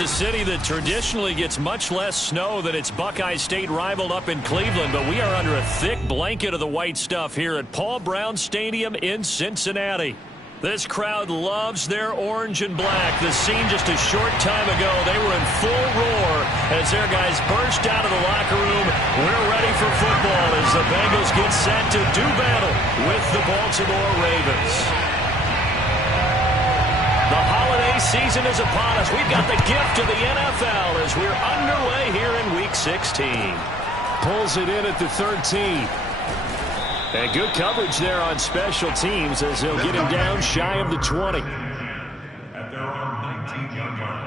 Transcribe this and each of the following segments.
is a city that traditionally gets much less snow than its Buckeye State rival up in Cleveland, but we are under a thick blanket of the white stuff here at Paul Brown Stadium in Cincinnati. This crowd loves their orange and black. The scene just a short time ago, they were in full roar as their guys burst out of the locker room. We're ready for football as the Bengals get set to do battle with the Baltimore Ravens. The holiday season is upon us. We've got the gift of the NFL as we're underway here in Week 16. Pulls it in at the 13. And good coverage there on special teams as they'll get him down shy of the 20. At their own 19-yard line.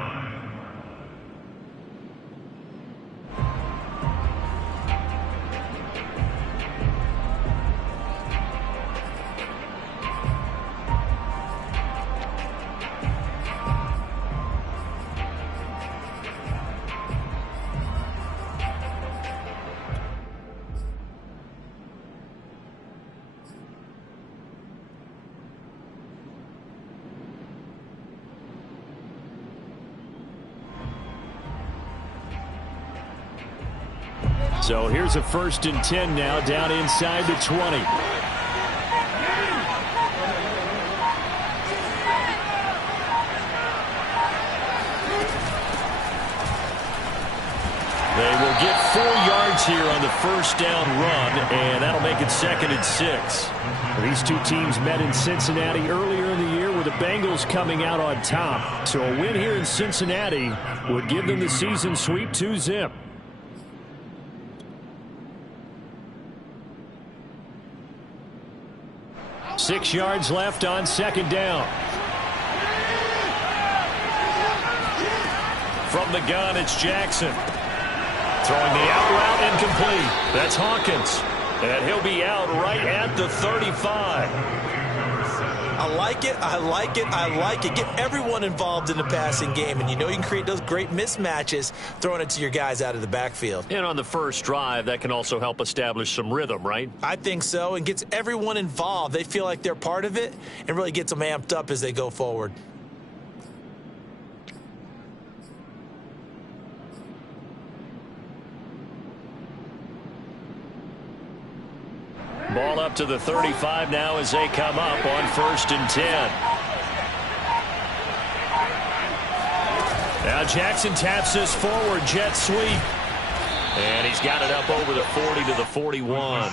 So here's a 1st and 10 now down inside the 20. They will get 4 yards here on the first down run, and that'll make it 2nd and 6. These two teams met in Cincinnati earlier in the year with the Bengals coming out on top. So a win here in Cincinnati would give them the season sweep 2-zip. Six yards left on 2nd down. From the gun, it's Jackson. Throwing the out route incomplete. That's Hawkins. And he'll be out right at the 35. I like it, I like it, I like it. Get everyone involved in the passing game, and you know you can create those great mismatches throwing it to your guys out of the backfield. And on the first drive, that can also help establish some rhythm, right? I think so, and gets everyone involved. They feel like they're part of it and really gets them amped up as they go forward. Ball up to the 35 now as they come up on 1st and 10. Now Jackson taps this forward jet sweep. And he's got it up over the 40 to the 41.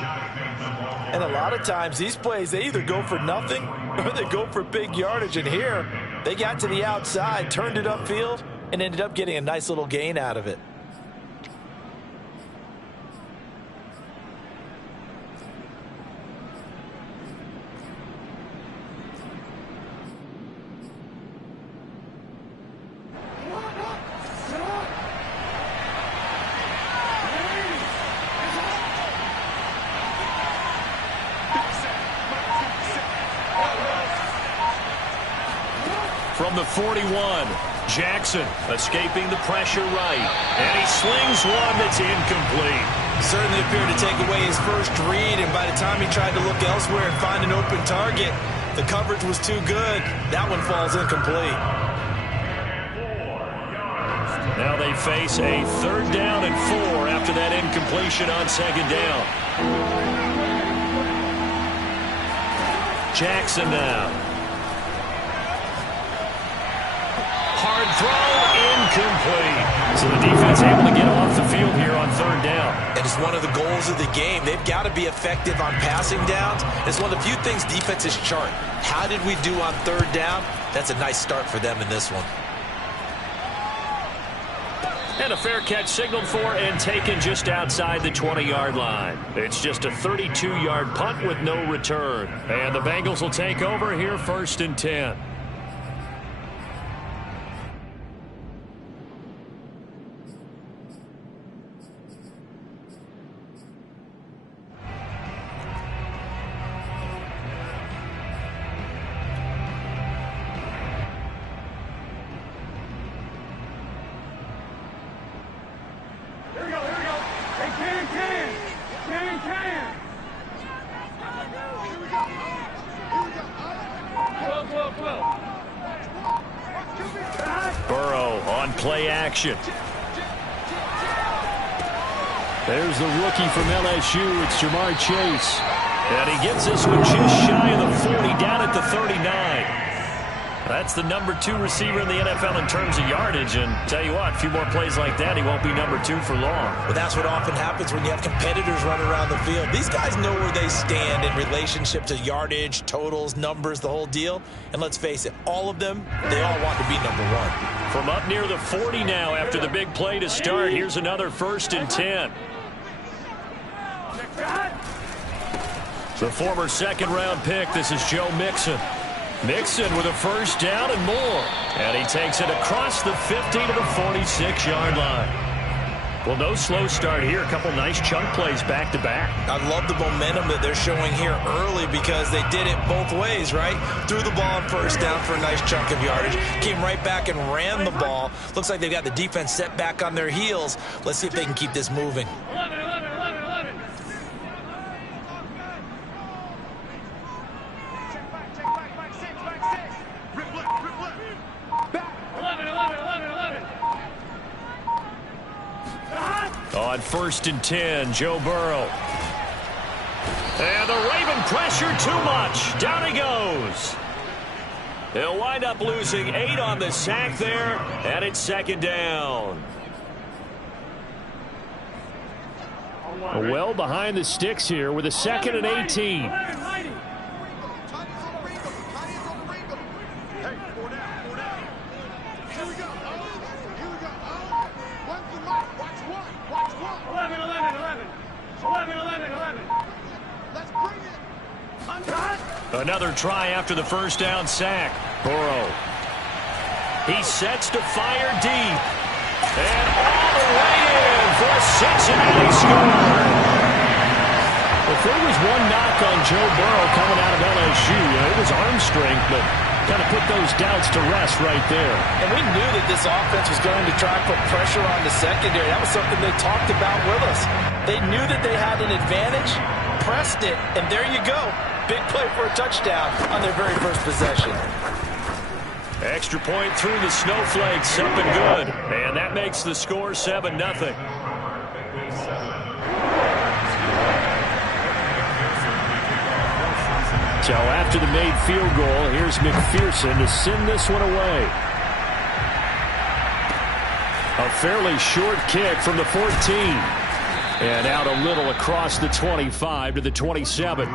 And a lot of times these plays, they either go for nothing or they go for big yardage. And here, they got to the outside, turned it upfield, and ended up getting a nice little gain out of it. From the 41, Jackson escaping the pressure right. And he slings one that's incomplete. Certainly appeared to take away his first read, and by the time he tried to look elsewhere and find an open target, the coverage was too good. That one falls incomplete. Now they face a 3rd down and 4 after that incompletion on 2nd down. Jackson now. Hard throw, incomplete. So the defense able to get off the field here on 3rd down. And it's one of the goals of the game. They've got to be effective on passing downs. It's one of the few things defenses chart. How did we do on 3rd down? That's a nice start for them in this one. And a fair catch signaled for and taken just outside the 20-yard line. It's just a 32-yard punt with no return. And the Bengals will take over here 1st and 10. Well. On play action. There's the rookie from LSU. It's Jamar Chase. And he gets this one just shy of the 40, down at the 39. That's the number 2 receiver in the NFL in terms of yardage. And tell you what, a few more plays like that, he won't be number 2 for long. Well, that's what often happens when you have competitors running around the field. These guys know where they stand in relationship to yardage, totals, numbers, the whole deal. And let's face it, all of them, they all want to be number 1. From up near the 40 now after the big play to start, here's another 1st and 10. The former 2nd-round pick, this is Joe Mixon. Mixon with a 1st down and more. And he takes it across the 50 to the 46-yard line. Well, no slow start here. A couple nice chunk plays back-to-back. I love the momentum that they're showing here early because they did it both ways, right? Threw the ball on 1st down for a nice chunk of yardage. Came right back and ran the ball. Looks like they've got the defense set back on their heels. Let's see if they can keep this moving. On 1st and 10, Joe Burrow. And the Raven pressure too much. Down he goes. He'll wind up losing 8 on the sack there, and it's 2nd down. Well behind the sticks here with a 2nd and 18. Another try after the 1st down sack. Burrow. He sets to fire deep. And all the way in for a Cincinnati score. If there was one knock on Joe Burrow coming out of LSU, it was arm strength, but kind of put those doubts to rest right there. And we knew that this offense was going to try to put pressure on the secondary. That was something they talked about with us. They knew that they had an advantage, pressed it, and there you go. Big play for a touchdown on their very first possession. Extra point through the snowflakes, something good. And that makes the score 7-0. So after the made field goal, here's McPherson to send this one away. A fairly short kick from the 14. And out a little across the 25 to the 27.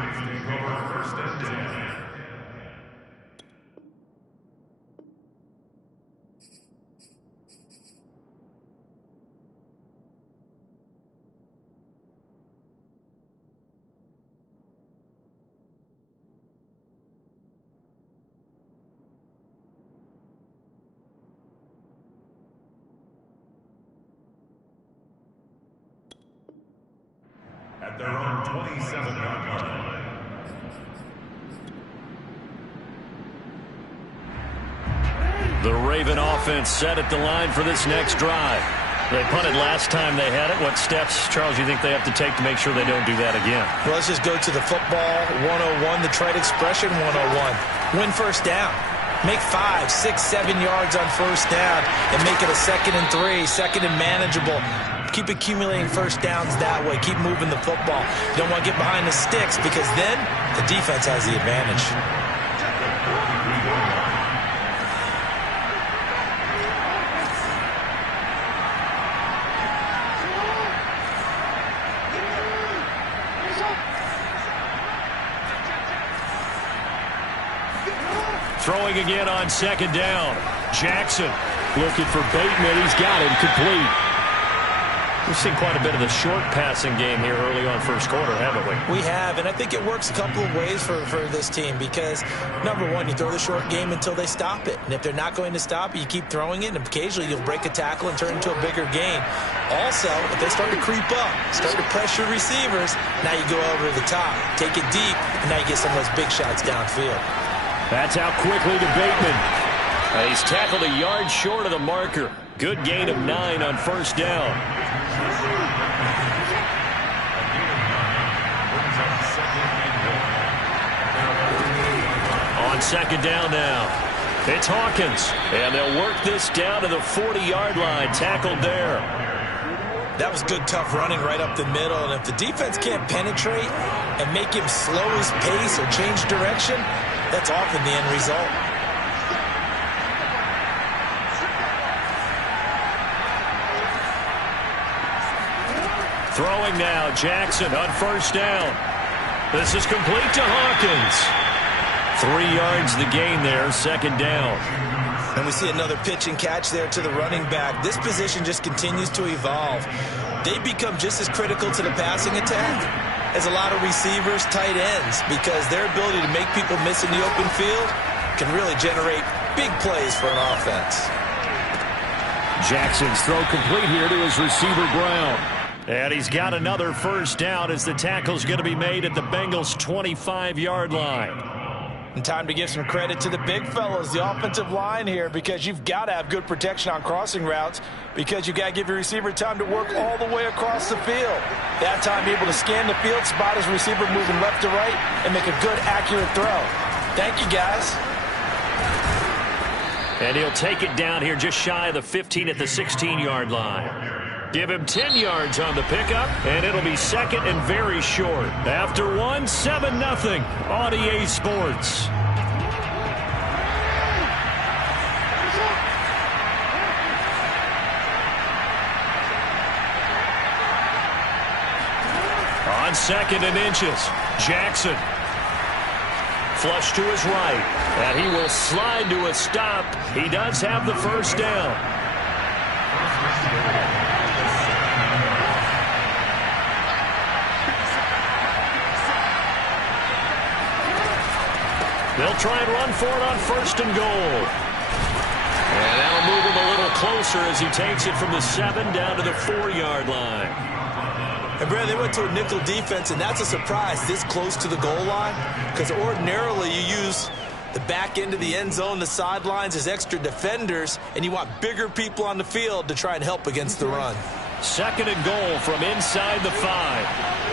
At their own 27-yard line. The Raven offense set at the line for this next drive. They punted last time they had it. What steps, Charles, you think they have to take to make sure they don't do that again? Well, let's just go to the football 101, the trade expression 101. Win 1st down. Make 5, 6, 7 yards on 1st down and make it a 2nd and 3, 2nd and manageable. Keep accumulating 1st downs that way. Keep moving the football. You don't want to get behind the sticks because then the defense has the advantage. Throwing again on 2nd down. Jackson Looking for Bateman. He's got him complete. We've seen quite a bit of the short passing game here early on 1st quarter, haven't we? We have, and I think it works a couple of ways for this team because, number one, you throw the short game until they stop it. And if they're not going to stop it, you keep throwing it, and occasionally you'll break a tackle and turn it into a bigger gain. Also, if they start to creep up, start to pressure receivers, now you go over the top, take it deep, and now you get some of those big shots downfield. That's out quickly to Bateman. He's tackled a yard short of the marker. Good gain of 9 on 1st down. On 2nd down now. It's Hawkins, and they'll work this down to the 40-yard line, tackled there. That was good, tough running right up the middle, and if the defense can't penetrate and make him slow his pace or change direction, that's often the end result. Throwing now, Jackson on first down. This is complete to Hawkins. 3 yards the gain there, second down. And we see another pitch and catch there to the running back. This position just continues to evolve. They become just as critical to the passing attack as a lot of receivers, tight ends, because their ability to make people miss in the open field can really generate big plays for an offense. Jackson's throw complete here to his receiver, Brown. And he's got another first down as the tackle's going to be made at the Bengals' 25-yard line. And time to give some credit to the big fellas, the offensive line here, because you've got to have good protection on crossing routes, because you've got to give your receiver time to work all the way across the field. That time able to scan the field, spot his receiver moving left to right, and make a good, accurate throw. Thank you, guys. And he'll take it down here just shy of the 15 at the 16-yard line. Give him 10 yards on the pickup, and it'll be second and very short. After one, 7-0 on EA Sports. On second and inches, Jackson. Flush to his right, and he will slide to a stop. He does have the first down. They'll try and run for it on first and goal. And that'll move him a little closer as he takes it from the 7 down to the 4-yard line. And, Brad, they went to a nickel defense, and that's a surprise this close to the goal line, because ordinarily you use the back end of the end zone, the sidelines as extra defenders, and you want bigger people on the field to try and help against the run. Second and goal from inside the 5.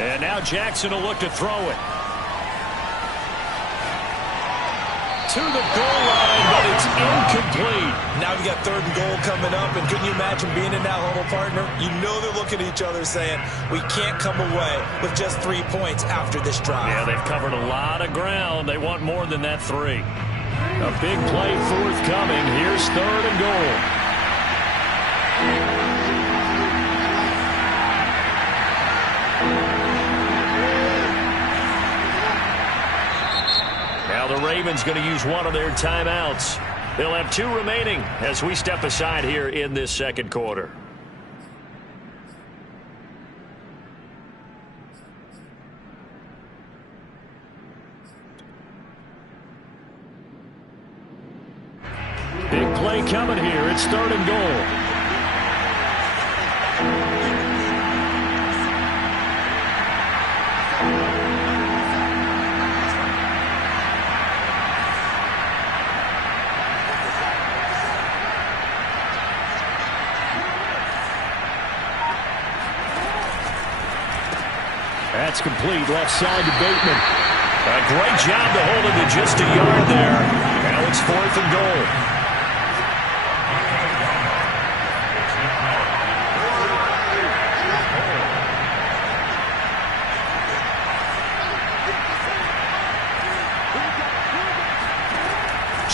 And now Jackson will look to throw it. To the goal line, but it's incomplete. Now we got third and goal coming up, and couldn't you imagine being in that huddle, partner? You know they're looking at each other saying, we can't come away with just 3 points after this drive. Yeah, they've covered a lot of ground. They want more than that 3. A big play forthcoming. Here's third and goal. Now the Ravens going to use one of their timeouts. They'll have 2 remaining as we step aside here in this second quarter. Big play coming here. It's third and goal. That's complete, left side to Bateman. A great job to hold him to just a yard there. Now it's fourth and goal.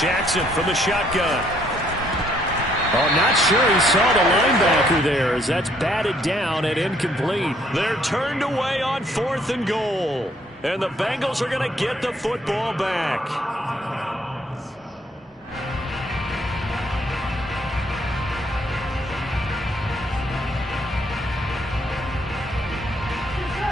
Jackson from the shotgun. Oh, not sure he saw the linebacker there as that's batted down and incomplete. They're turned away on fourth and goal. And the Bengals are going to get the football back.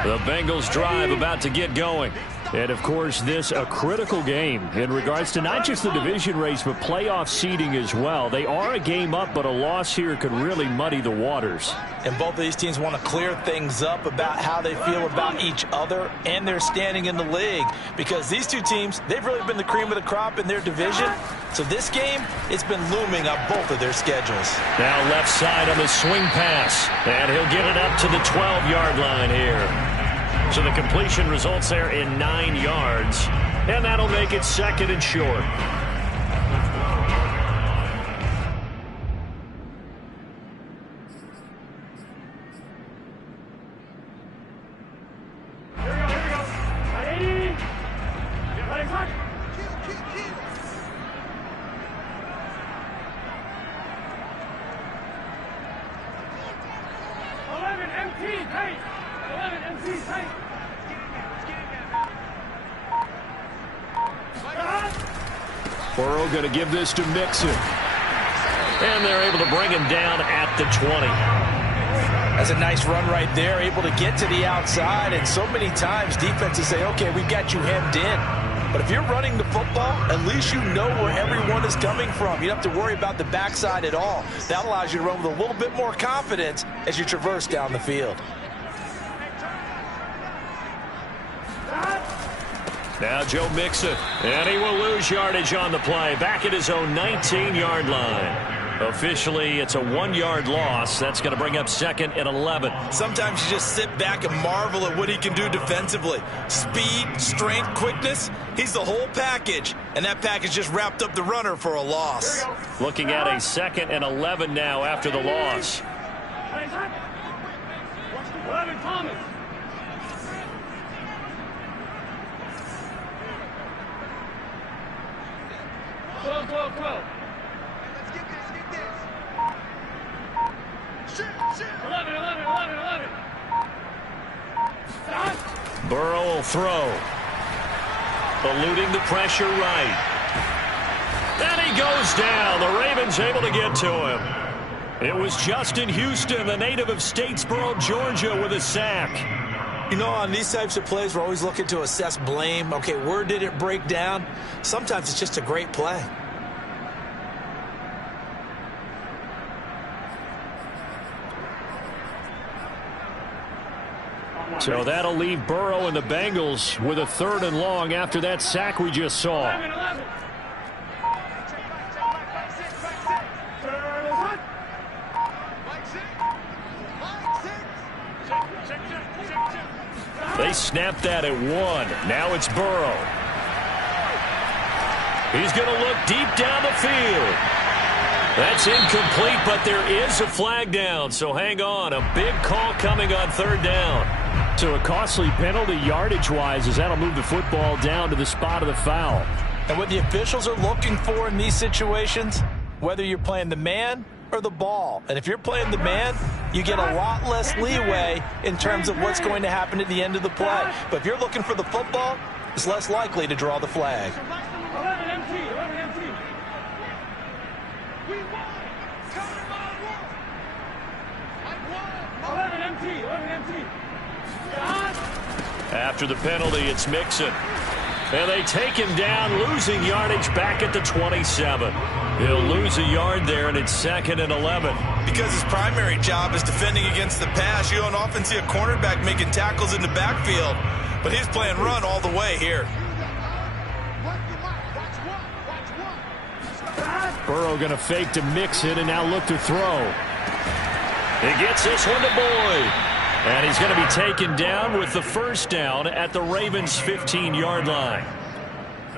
The Bengals drive about to get going. And, of course, this a critical game in regards to not just the division race, but playoff seeding as well. They are a game up, but a loss here could really muddy the waters. And both of these teams want to clear things up about how they feel about each other and their standing in the league. Because these two teams, they've really been the cream of the crop in their division. So this game, it's been looming on both of their schedules. Now left side on the swing pass. And he'll get it up to the 12-yard line here. So the completion results there in 9 yards. And that'll make it 2nd and short. Burrow going to give this to Mixon. And they're able to bring him down at the 20. That's a nice run right there, able to get to the outside. And so many times defenses say, okay, we got you hemmed in. But if you're running the football, at least you know where everyone is coming from. You don't have to worry about the backside at all. That allows you to run with a little bit more confidence as you traverse down the field. Now Joe Mixon, and he will lose yardage on the play. Back at his own 19-yard line. Officially, it's a 1-yard loss. That's going to bring up 2nd and 11. Sometimes you just sit back and marvel at what he can do defensively. Speed, strength, quickness, he's the whole package. And that package just wrapped up the runner for a loss. Looking at a 2nd and 11 now after the loss. 11 Thomas. Burrow will throw. Eluding the pressure right. And he goes down. The Ravens able to get to him. It was Justin Houston, the native of Statesboro, Georgia, with a sack. You know, on these types of plays, we're always looking to assess blame. Okay, where did it break down? Sometimes it's just a great play. So that'll leave Burrow and the Bengals with a 3rd and long after that sack we just saw. They snapped that at 1. Now it's Burrow. He's going to look deep down the field. That's incomplete, but there is a flag down, so hang on. A big call coming on 3rd down. So a costly penalty yardage-wise as that'll move the football down to the spot of the foul. And what the officials are looking for in these situations, whether you're playing the man or the ball. And if you're playing the man, you get a lot less leeway in terms of what's going to happen at the end of the play. But if you're looking for the football, it's less likely to draw the flag. 11 MT, 11 MT. We won. 11 MT, 11 MT. After the penalty, it's Mixon. And they take him down, losing yardage back at the 27. He'll lose a yard there, and it's 2nd and 11. Because his primary job is defending against the pass, you don't often see a cornerback making tackles in the backfield. But he's playing run all the way here. Burrow going to fake to Mixon and now look to throw. He gets this one to Boyd. And he's going to be taken down with the 1st down at the Ravens' 15-yard line.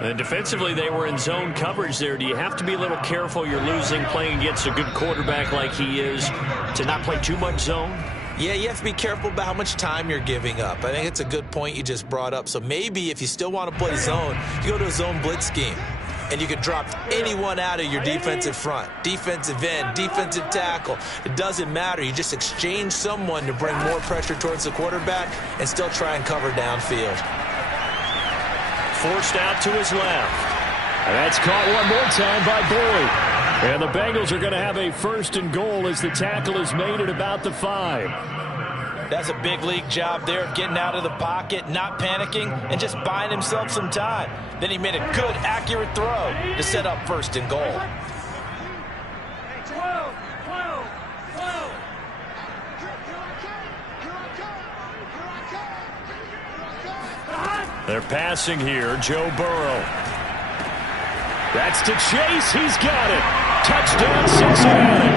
And defensively, they were in zone coverage there. Do you have to be a little careful? You're losing, playing against a good quarterback like he is, to not play too much zone? Yeah, you have to be careful about how much time you're giving up. I think it's a good point you just brought up. So maybe if you still want to play zone, you go to a zone blitz scheme. And you can drop anyone out of your defensive front, defensive end, defensive tackle. It doesn't matter. You just exchange someone to bring more pressure towards the quarterback and still try and cover downfield. Forced out to his left. And that's caught one more time by Boyd. And the Bengals are going to have a 1st and goal as the tackle is made at about the 5. That's a big league job there of getting out of the pocket, not panicking, and just buying himself some time. Then he made a good, accurate throw to set up first and goal. 12, 12, 12. They're passing here. Joe Burrow. That's to Chase. He's got it. Touchdown, Cincinnati.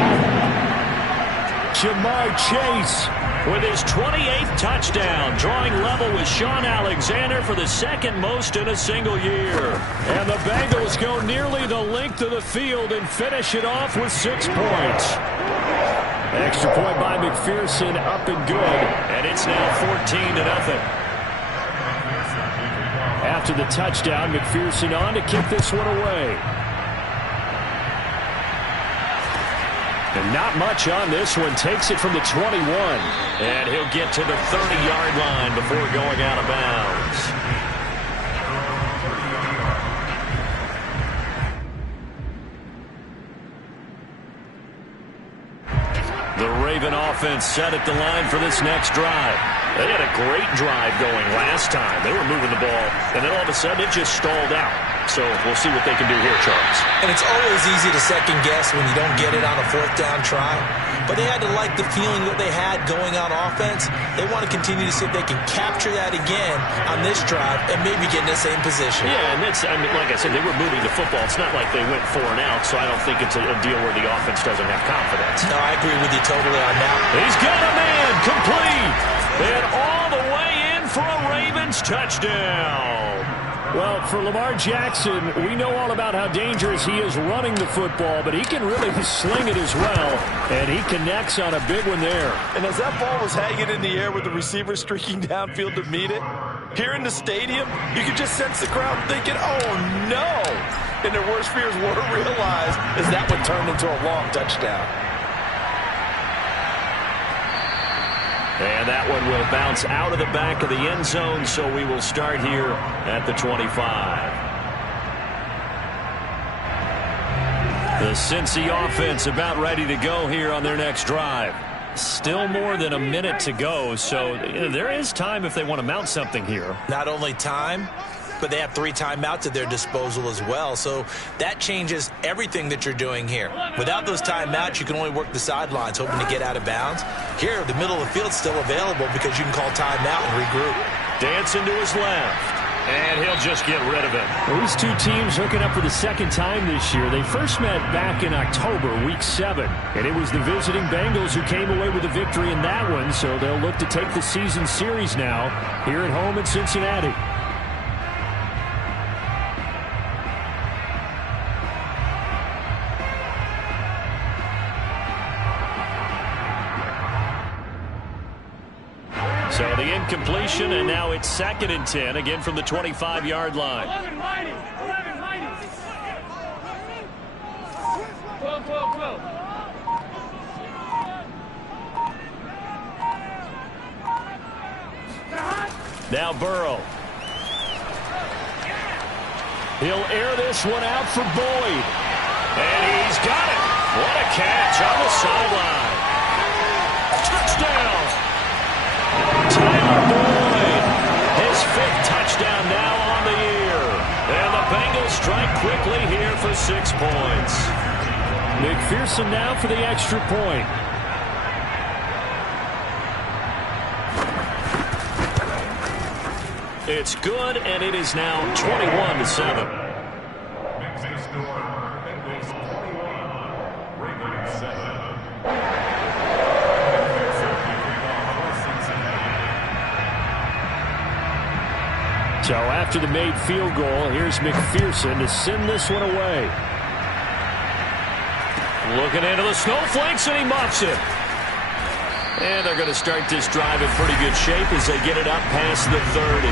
Jamar Chase with his 28th touchdown, drawing level with Sean Alexander for the second most in a single year. And the Bengals go nearly the length of the field and finish it off with 6 points. Extra point by McPherson, up and good, and it's now 14-0. After the touchdown, McPherson on to kick this one away. And not much on this one. Takes it from the 21. And he'll get to the 30-yard line before going out of bounds. The Raven offense set at the line for this next drive. They had a great drive going last time. They were moving the ball, and then all of a sudden it just stalled out. So we'll see what they can do here, Charles. And it's always easy to second guess when you don't get it on a 4th down try. But they had to like the feeling that they had going on offense. They want to continue to see if they can capture that again on this drive and maybe get in the same position. Yeah, and that's, I mean, like I said, they were moving the football. It's not like they went 4 and out, so I don't think it's a deal where the offense doesn't have confidence. No, I agree with you totally on that. He's got a man complete. And all the way in for a Ravens touchdown. Well, for Lamar Jackson, we know all about how dangerous he is running the football, but he can really sling it as well, and he connects on a big one there. And as that ball was hanging in the air with the receiver streaking downfield to meet it, here in the stadium, you could just sense the crowd thinking, oh, no. And their worst fears were realized as that one turned into a long touchdown. And that one will bounce out of the back of the end zone, so we will start here at the 25. The Cincy offense about ready to go here on their next drive. Still more than a minute to go, so there is time if they want to mount something here. Not only time, but they have 3 timeouts at their disposal as well. So that changes everything that you're doing here. Without those timeouts, you can only work the sidelines, hoping to get out of bounds. Here, the middle of the field's still available because you can call timeout and regroup. Dancing to his left, and he'll just get rid of it. Well, these two teams hooking up for the second time this year. They first met back in October, Week 7, and it was the visiting Bengals who came away with the victory in that one, so they'll look to take the season series now here at home in Cincinnati. So the incompletion, and now it's 2nd and 10, again from the 25-yard line. 11 mighty. 11 mighty. 12, 12, 12. Now Burrow. He'll air this one out for Boyd. And he's got it. What a catch on the sideline. Touchdown. Tyler Boyd, his 5th touchdown now on the year. And the Bengals strike quickly here for 6 points. McPherson now for the extra point. It's good, and it is now 21-7. So after the made field goal, here's McPherson to send this one away. Looking into the snowflakes, and he muffs it. And they're going to start this drive in pretty good shape as they get it up past the 30.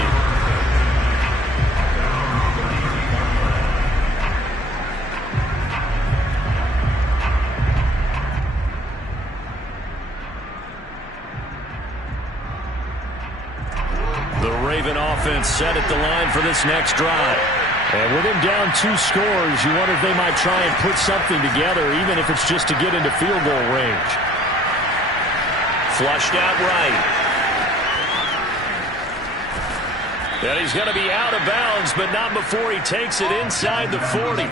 The Raven offense set at the line for this next drive. And with him down 2 scores, you wonder if they might try and put something together, even if it's just to get into field goal range. Flushed out right. And he's going to be out of bounds, but not before he takes it inside the 40.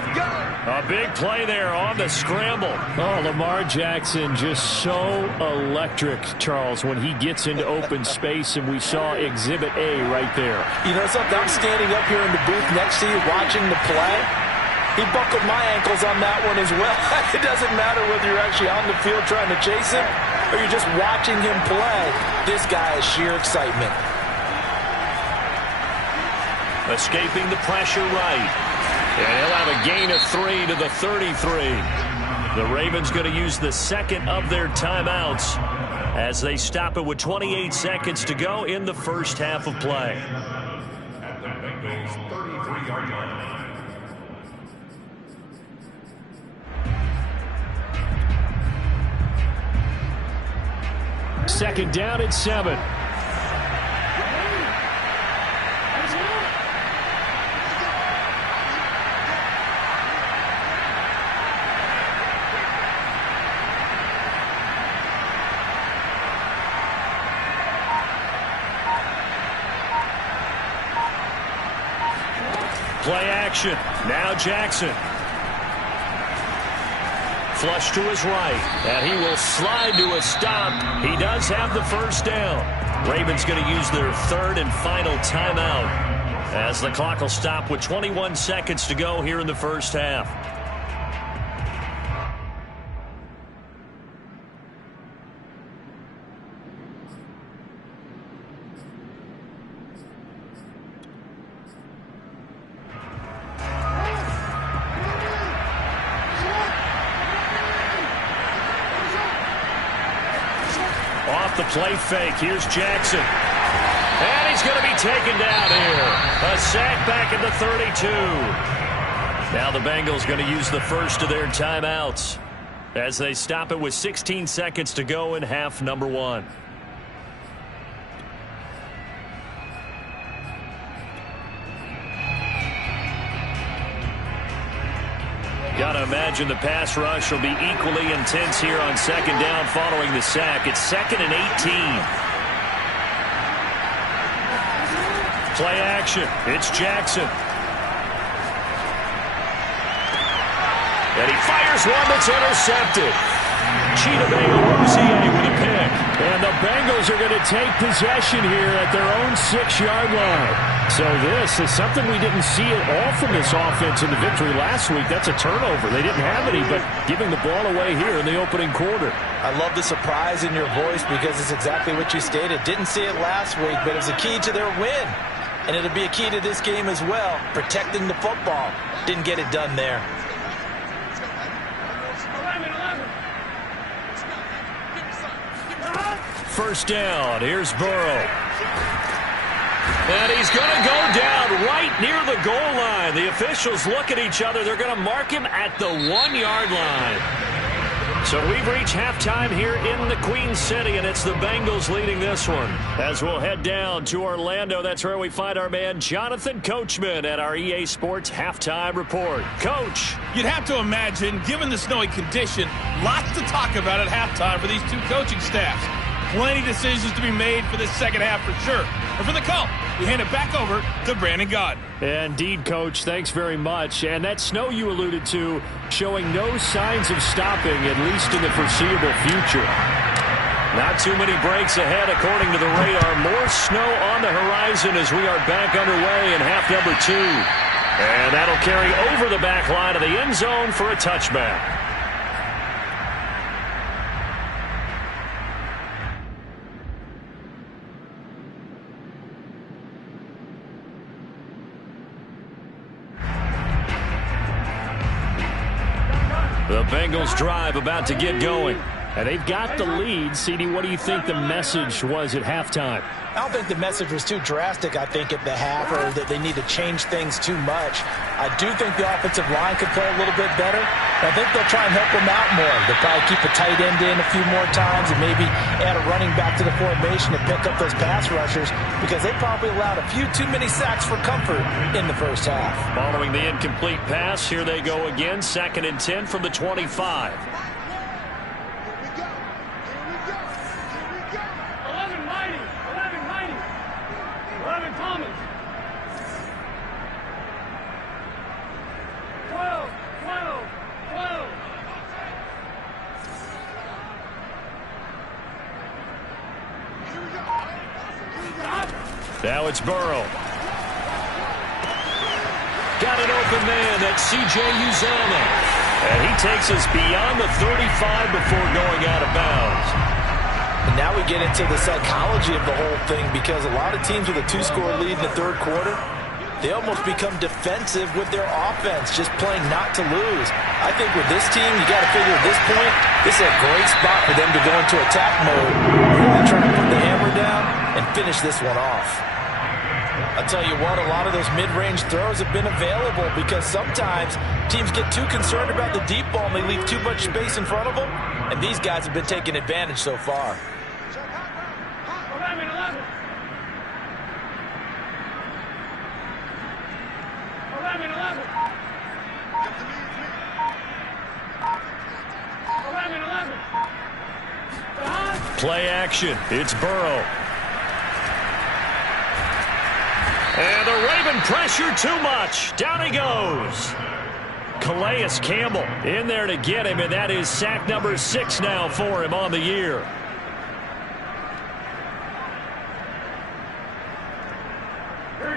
A big play there on the scramble. Oh, Lamar Jackson just so electric, Charles, when he gets into open space, and we saw Exhibit A right there. You know something? I'm standing up here in the booth next to you watching the play. He buckled my ankles on that one as well. It doesn't matter whether you're actually on the field trying to chase him or you're just watching him play. This guy is sheer excitement. Escaping the pressure right. And he'll have a gain of 3 to the 33. The Ravens going to use the second of their timeouts as they stop it with 28 seconds to go in the first half of play. At the Bengals 33-yard line. Second down at 7. Play action. Now Jackson. Flush to his right. And he will slide to a stop. He does have the first down. Ravens going to use their third and final timeout as the clock will stop with 21 seconds to go here in the first half. Off the play fake. Here's Jackson. And he's going to be taken down here. A sack back at the 32. Now the Bengals going to use the first of their timeouts as they stop it with 16 seconds to go in half number 1. Got to imagine the pass rush will be equally intense here on second down following the sack. It's 2nd and 18. Play action. It's Jackson. And he fires one that's intercepted. Chidobe with a pick. And the Bengals are going to take possession here at their own 6-yard line. So this is something we didn't see at all from this offense in the victory last week. That's a turnover. They didn't have any, but giving the ball away here in the opening quarter. I love the surprise in your voice because it's exactly what you stated. Didn't see it last week, but it was a key to their win. And it'll be a key to this game as well, protecting the football. Didn't get it done there. 11. First down. Here's Burrow. And he's going to go down right near the goal line. The officials look at each other. They're going to mark him at the 1-yard line. So we've reached halftime here in the Queen City, and it's the Bengals leading this one. As we'll head down to Orlando, that's where we find our man Jonathan Coachman at our EA Sports Halftime Report. Coach. You'd have to imagine, given the snowy condition, lots to talk about at halftime for these two coaching staffs. Plenty of decisions to be made for this second half for sure. But for the call, we hand it back over to Brandon Gaudin. Indeed, Coach. Thanks very much. And that snow you alluded to showing no signs of stopping, at least in the foreseeable future. Not too many breaks ahead, according to the radar. More snow on the horizon as we are back underway in half number 2. And that'll carry over the back line of the end zone for a touchback. The Bengals drive about to get going. And they've got the lead. CD, what do you think the message was at halftime? I don't think the message was too drastic, I think, at the half, or that they need to change things too much. I do think the offensive line could play a little bit better. I think they'll try and help them out more. They'll probably keep a tight end in a few more times and maybe add a running back to the formation to pick up those pass rushers because they probably allowed a few too many sacks for comfort in the first half. Following the incomplete pass, here they go again. 2nd and 10 from the 25. Now it's Burrow. Got an open man. That's C.J. Uzomah. And he takes us beyond the 35 before going out of bounds. And now we get into the psychology of the whole thing, because a lot of teams with a 2-score lead in the third quarter, they almost become defensive with their offense, just playing not to lose. I think with this team, you got to figure at this point, this is a great spot for them to go into attack mode, really trying to put the hammer down and finish this one off. I'll tell you what, a lot of those mid-range throws have been available, because sometimes teams get too concerned about the deep ball and they leave too much space in front of them, and these guys have been taking advantage so far. 11, 11. 11, 11. 11, 11. Play action. It's Burrow. And the Raven pressure too much. Down he goes. Calais Campbell in there to get him, and that is sack number 6 now for him on the year.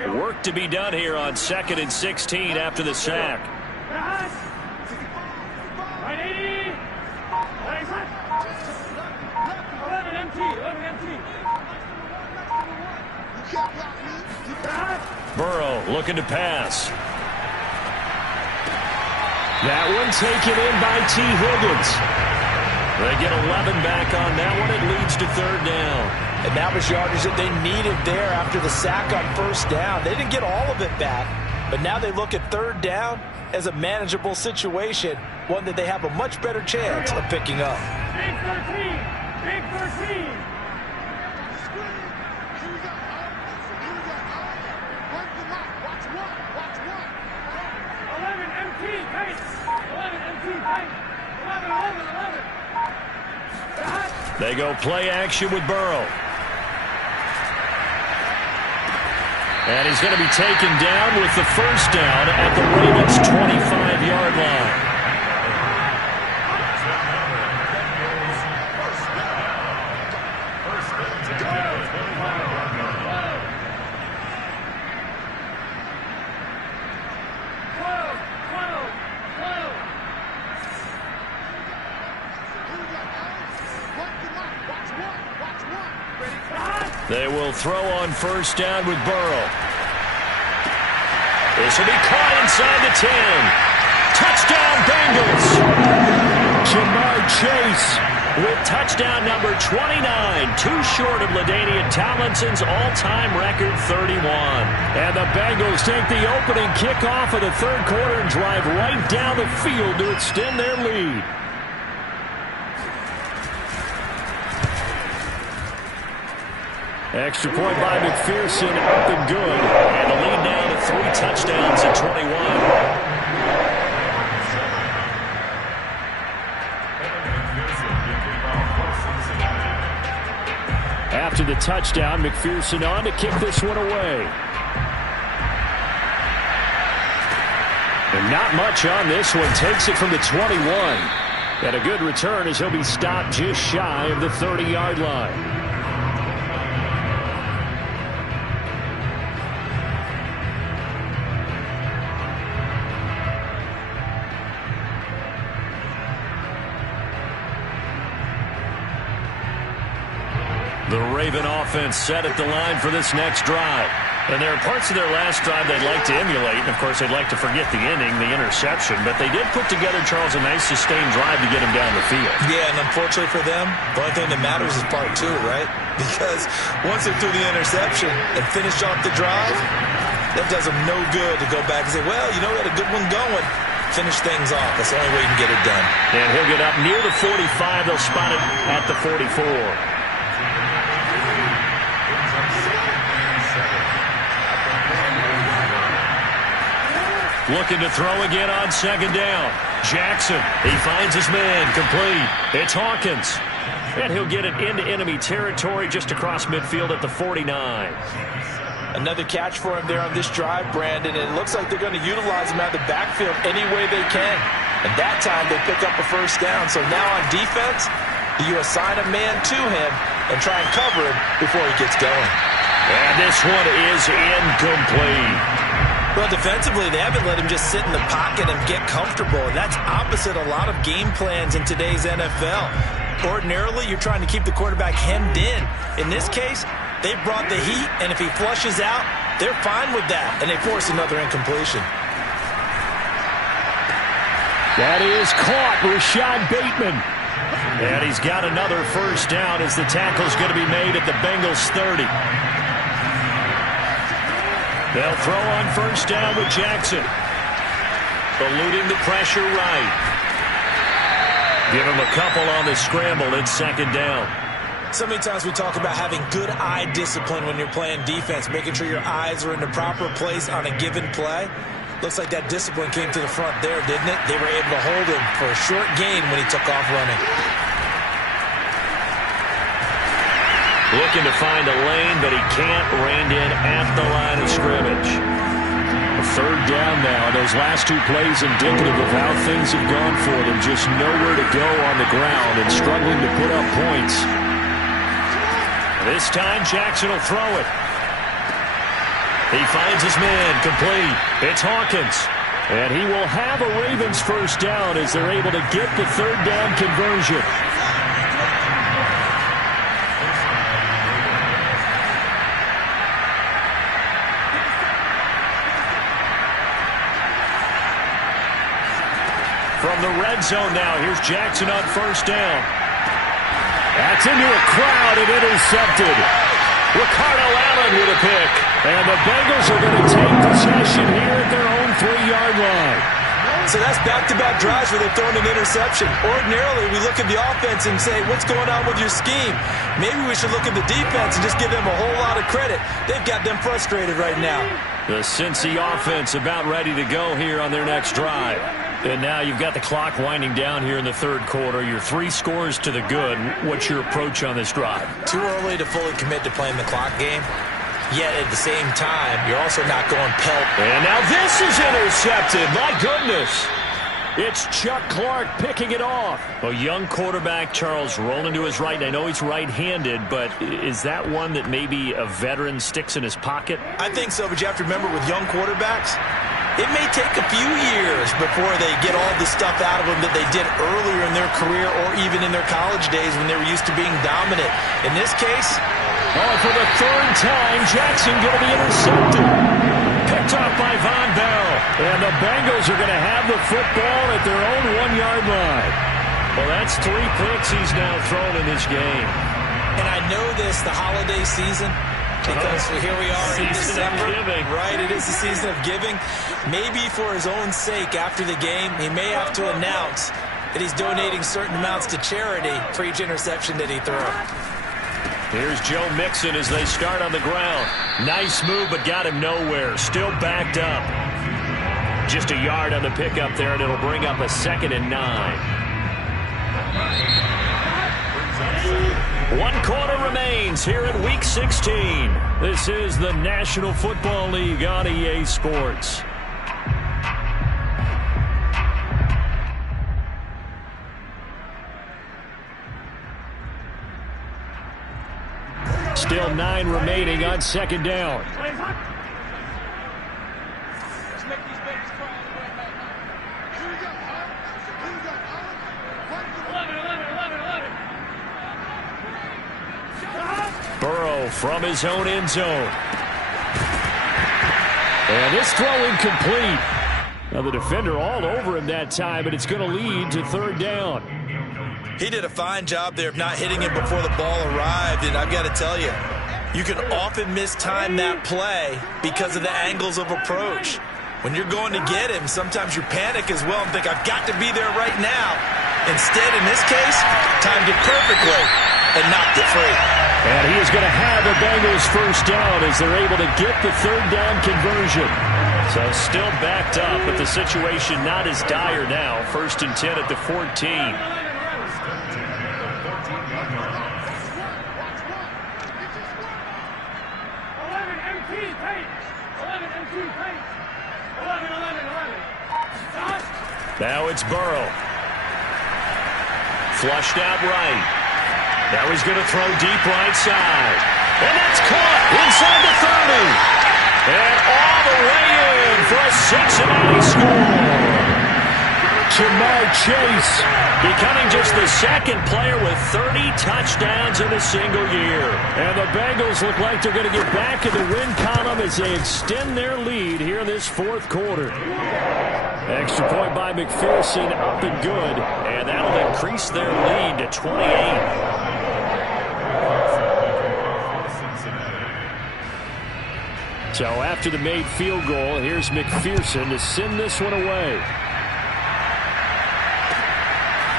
Work to be done here on 2nd and 16 after the sack. Right 80. 11 MT. 11 MT. Burrow looking to pass. That one taken in by T. Higgins. They get 11 back on that one. It leads to 3rd down. And that was yardage that they needed there after the sack on 1st down. They didn't get all of it back, but now they look at 3rd down as a manageable situation, one that they have a much better chance of picking up. Big 13. Big 13. They go play action with Burrow. And he's going to be taken down with the 1st down at the Ravens' 25-yard line. They will throw on 1st down with Burrow. This will be caught inside the 10. Touchdown, Bengals. Jamar Chase with touchdown number 29. Too short of LaDainian Tomlinson's all-time record, 31. And the Bengals take the opening kickoff of the 3rd quarter and drive right down the field to extend their lead. Extra point by McPherson, up and good. And the lead now to 3 touchdowns at 21. After the touchdown, McPherson on to kick this one away. And not much on this one. Takes it from the 21. And a good return as he'll be stopped just shy of the 30-yard line. The Raven offense set at the line for this next drive. And there are parts of their last drive they'd like to emulate. And, of course, they'd like to forget the ending, the interception. But they did put together, Charles, a nice sustained drive to get him down the field. Yeah, and unfortunately for them, the only thing that matters is part 2, right? Because once they threw the interception and finished off the drive, that does them no good to go back and say, well, you know, we had a good one going. Finish things off. That's the only way you can get it done. And he'll get up near the 45. They'll spot it at the 44. Looking to throw again on 2nd down. Jackson, he finds his man, complete. It's Hawkins. And he'll get it into enemy territory just across midfield at the 49. Another catch for him there on this drive, Brandon, and it looks like they're going to utilize him out of the backfield any way they can. And that time they pick up a 1st down. So now on defense, you assign a man to him and try and cover him before he gets going. And this one is incomplete. Well, defensively, they haven't let him just sit in the pocket and get comfortable. And that's opposite a lot of game plans in today's NFL. Ordinarily, you're trying to keep the quarterback hemmed in. In this case, they brought the heat, and if he flushes out, they're fine with that, and they force another incompletion. That is caught, Rashad Bateman. And he's got another first down as the tackle's going to be made at the Bengals 30. They'll throw on first down with Jackson. Eluding the pressure right. Give him a couple on the scramble. It's second down. So many times we talk about having good eye discipline when you're playing defense, making sure your eyes are in the proper place on a given play. Looks like that discipline came to the front there, didn't it? They were able to hold him for a short gain when he took off running. Looking to find a lane, but he can't. Reined in at the line of scrimmage. A third down now. Those last two plays indicative of how things have gone for them. Just nowhere to go on the ground and struggling to put up points. This time, Jackson will throw it. He finds his man, complete. It's Hawkins. And he will have a Ravens first down as they're able to get the third down conversion. From the red zone now, here's Jackson on first down. That's into a crowd and intercepted. Ricardo Allen with a pick. And the Bengals are going to take possession here at their own 3-yard line. So that's back-to-back drives where they've thrown an interception. Ordinarily, we look at the offense and say, what's going on with your scheme? Maybe we should look at the defense and just give them a whole lot of credit. They've got them frustrated right now. The Cincy offense about ready to go here on their next drive. And now you've got the clock winding down here in the third quarter. You're 3 scores to the good. What's your approach on this drive? Too early to fully commit to playing the clock game. Yet at the same time, you're also not going pelt. And now this is intercepted. My goodness. It's Chuck Clark picking it off. A young quarterback, Charles, rolling to his right. And I know he's right-handed, but is that one that maybe a veteran sticks in his pocket? I think so, but you have to remember with young quarterbacks, it may take a few years before they get all the stuff out of them that they did earlier in their career or even in their college days when they were used to being dominant. In this case, for the third time, Jackson going to be intercepted. Picked off by Von Bell. And the Bengals are going to have the football at their own 1-yard line. Well, that's 3 picks he's now thrown in this game. And I know this, the holiday season, because here we are in December. Right, it is the season of giving. Maybe for his own sake after the game, he may have to announce that he's donating certain amounts to charity for each interception that he threw. Here's Joe Mixon as they start on the ground. Nice move, but got him nowhere. Still backed up. Just a yard on the pickup there, and it'll bring up a 2nd and 9. 1 quarter remains here at Week 16. This is the National Football League on EA Sports. Still 9 remaining on second down. Burrow from his own end zone. And this throw incomplete. Now the defender all over him that time, but it's going to lead to third down. He did a fine job there of not hitting him before the ball arrived, and I've got to tell you, you can often mistime that play because of the angles of approach. When you're going to get him, sometimes you panic as well and think, I've got to be there right now. Instead, in this case, timed it perfectly and knocked it free. And he is going to have the Bengals first down as they're able to get the third down conversion. So still backed up, but the situation not as dire now. 1st and 10 at the 14. Now it's Burrow. Flushed out right. Now he's going to throw deep right side. And that's caught inside the 30. And all the way in for a Cincinnati score. Jamar Chase becoming just the second player with 30 touchdowns in a single year. And the Bengals look like they're going to get back in the win column as they extend their lead here in this fourth quarter. Extra point by McPherson, up and good. And that'll increase their lead to 28. So after the made field goal, here's McPherson to send this one away.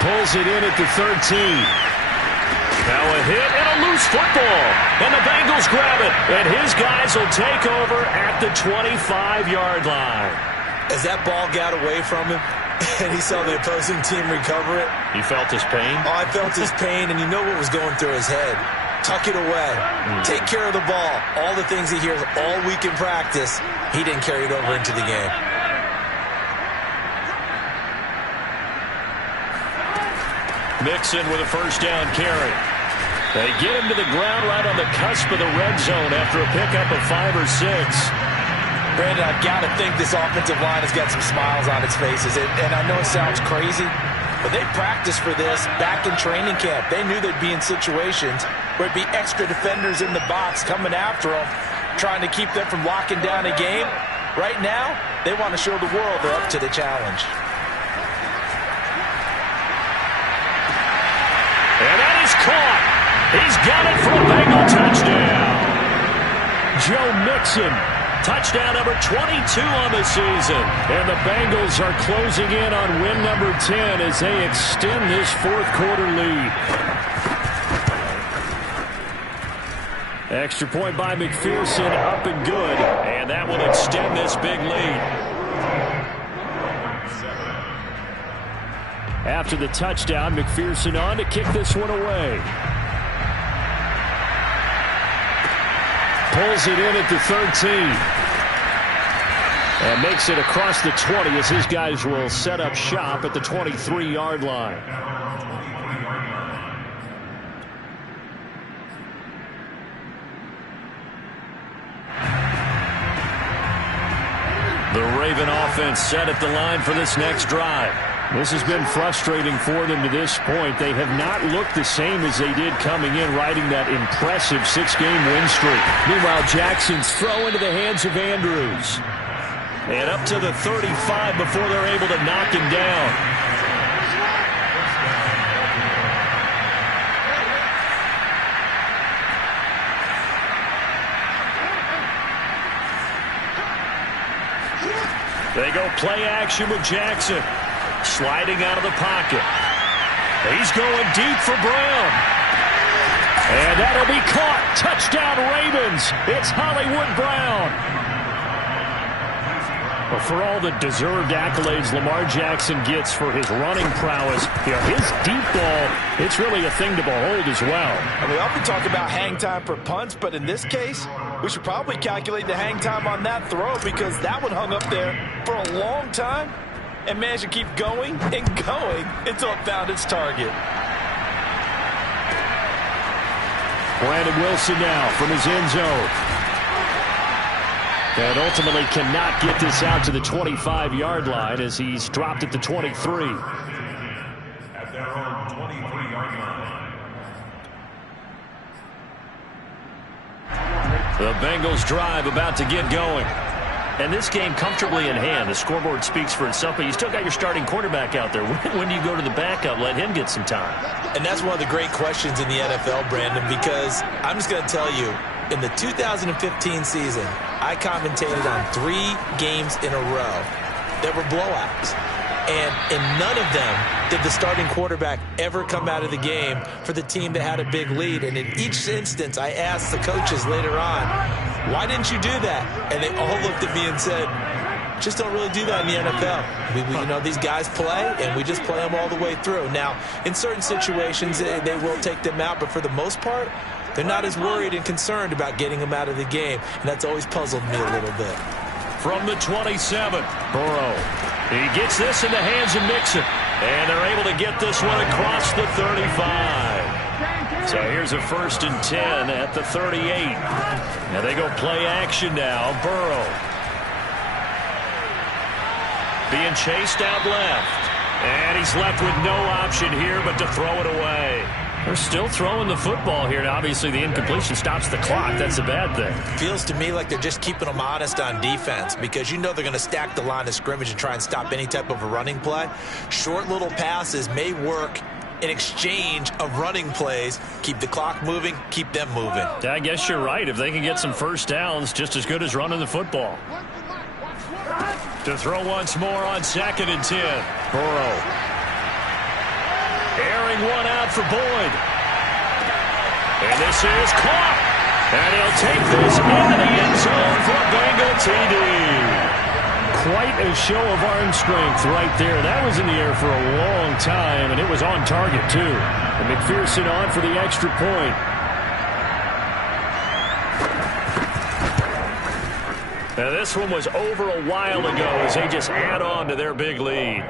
Pulls it in at the 13. Now a hit and a loose football. And the Bengals grab it. And his guys will take over at the 25-yard line. As that ball got away from him and he saw the opposing team recover it. You felt his pain? Oh, I felt his pain, and you know what was going through his head. Tuck it away. Take care of the ball. All the things he hears all week in practice, he didn't carry it over into the game. Mixon with a first down carry. They get him to the ground right on the cusp of the red zone after a pickup of 5 or 6. Brandon, I've got to think this offensive line has got some smiles on its faces. And I know it sounds crazy, but they practiced for this back in training camp. They knew they'd be in situations where it'd be extra defenders in the box coming after them, trying to keep them from locking down a game. Right now, they want to show the world they're up to the challenge. And that is caught. He's got it for a Bengal touchdown. Joe Mixon. Touchdown number 22 on the season. And the Bengals are closing in on win number 10 as they extend this fourth quarter lead. Extra point by McPherson, up and good. And that will extend this big lead. After the touchdown, McPherson on to kick this one away. Pulls it in at the 13. And makes it across the 20 as his guys will set up shop at the 23-yard line. The Raven offense set at the line for this next drive. This has been frustrating for them to this point. They have not looked the same as they did coming in, riding that impressive 6-game win streak. Meanwhile, Jackson's throw into the hands of Andrews. And up to the 35 before they're able to knock him down. They go play action with Jackson. Sliding out of the pocket. He's going deep for Brown. And that'll be caught. Touchdown Ravens. It's Hollywood Brown. Well, for all the deserved accolades Lamar Jackson gets for his running prowess, his deep ball, it's really a thing to behold as well. And we often talk about hang time for punts, but in this case, we should probably calculate the hang time on that throw because that one hung up there for a long time and managed to keep going and going until it found its target. Brandon Wilson now from his end zone. And ultimately cannot get this out to the 25-yard line as he's dropped at the 23. At their own 23-yard line. The Bengals drive about to get going. And this game comfortably in hand. The scoreboard speaks for itself, but you still got your starting quarterback out there. When do you go to the backup, let him get some time? And that's one of the great questions in the NFL, Brandon, because I'm just going to tell you, in the 2015 season, I commentated on 3 games in a row that were blowouts. And in none of them did the starting quarterback ever come out of the game for the team that had a big lead. And in each instance, I asked the coaches later on, why didn't you do that? And they all looked at me and said, just don't really do that in the NFL. These guys play, and we just play them all the way through. Now, in certain situations, they will take them out, but for the most part, they're not as worried and concerned about getting them out of the game, and that's always puzzled me a little bit. From the 27, Burrow. He gets this in the hands of Mixon, and they're able to get this one across the 35. So here's a 1st and 10 at the 38. Now they go play action now. Burrow being chased out left. And he's left with no option here but to throw it away. They're still throwing the football here. Now, obviously, the incompletion stops the clock. That's a bad thing. Feels to me like they're just keeping them honest on defense because you know they're going to stack the line of scrimmage and try and stop any type of a running play. Short little passes may work in exchange of running plays. Keep the clock moving, keep them moving. Yeah, I guess you're right. If they can get some first downs, just as good as running the football. To throw once more on 2nd and 10. Burrow. Airing one out for Boyd. And this is caught. And he'll take this into the end zone for a Bengal TD. Quite a show of arm strength right there. That was in the air for a long time, and it was on target, too. And McPherson on for the extra point. Now, this one was over a while ago as they just add on to their big lead.